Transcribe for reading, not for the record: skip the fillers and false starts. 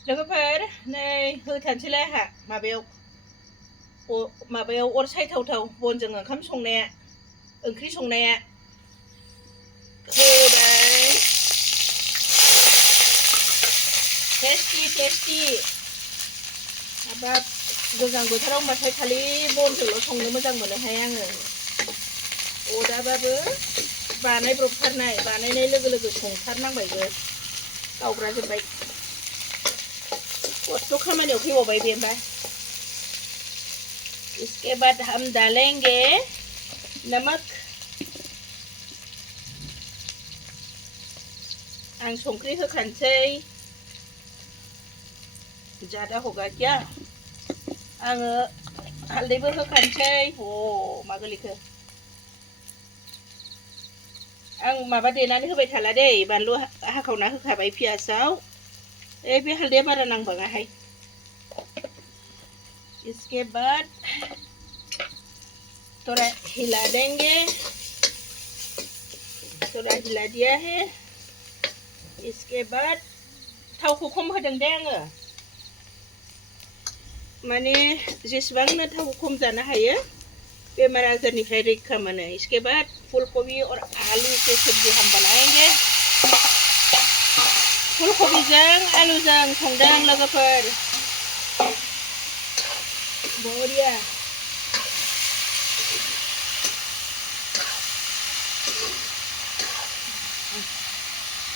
लोगोफोर नै होथारनोसैलाय आंहा माबायाव अर सायथावथाव बनजों ओंखाम संनाया ओंख्रि संनाया होबाय टेस्टि हाबाब गोजां बोथोराव होनबाथाय खालि बनजोंल' संनो मोजां मोनोहाय आङो अदाबाबो बानायनाय लोगो लोगो संथारनांबायबो गावब्राजोब्बाय खस्थ' खामानियाव फैबावबाय बे होमबा इसके बाद हम डालेंगे नमक आं संख्रि होखानोसै ज़्यादा होगा क्या आङो हालदैबो होखानोसै मा गोलैखो आं माबा देनानै होबाय थाला दै बानलु हाखावना होखाबाय पियासाव बे हालदैया बारा नांबाङाहाय इसके बाद थोड़ा हिला देंगे थोड़ा हिला दिया है इसके बाद थावखौ खम होदों दे आङो माने जेसेबांनो थाव खम जानो हायो बेमार आजारनिफ्राय रैखा मोनो इसके बाद फूलगोभी और आलू के सब्जी हम बनाएंगे फूलगोभीजों आलुजों संदों लोगोफोर बरिया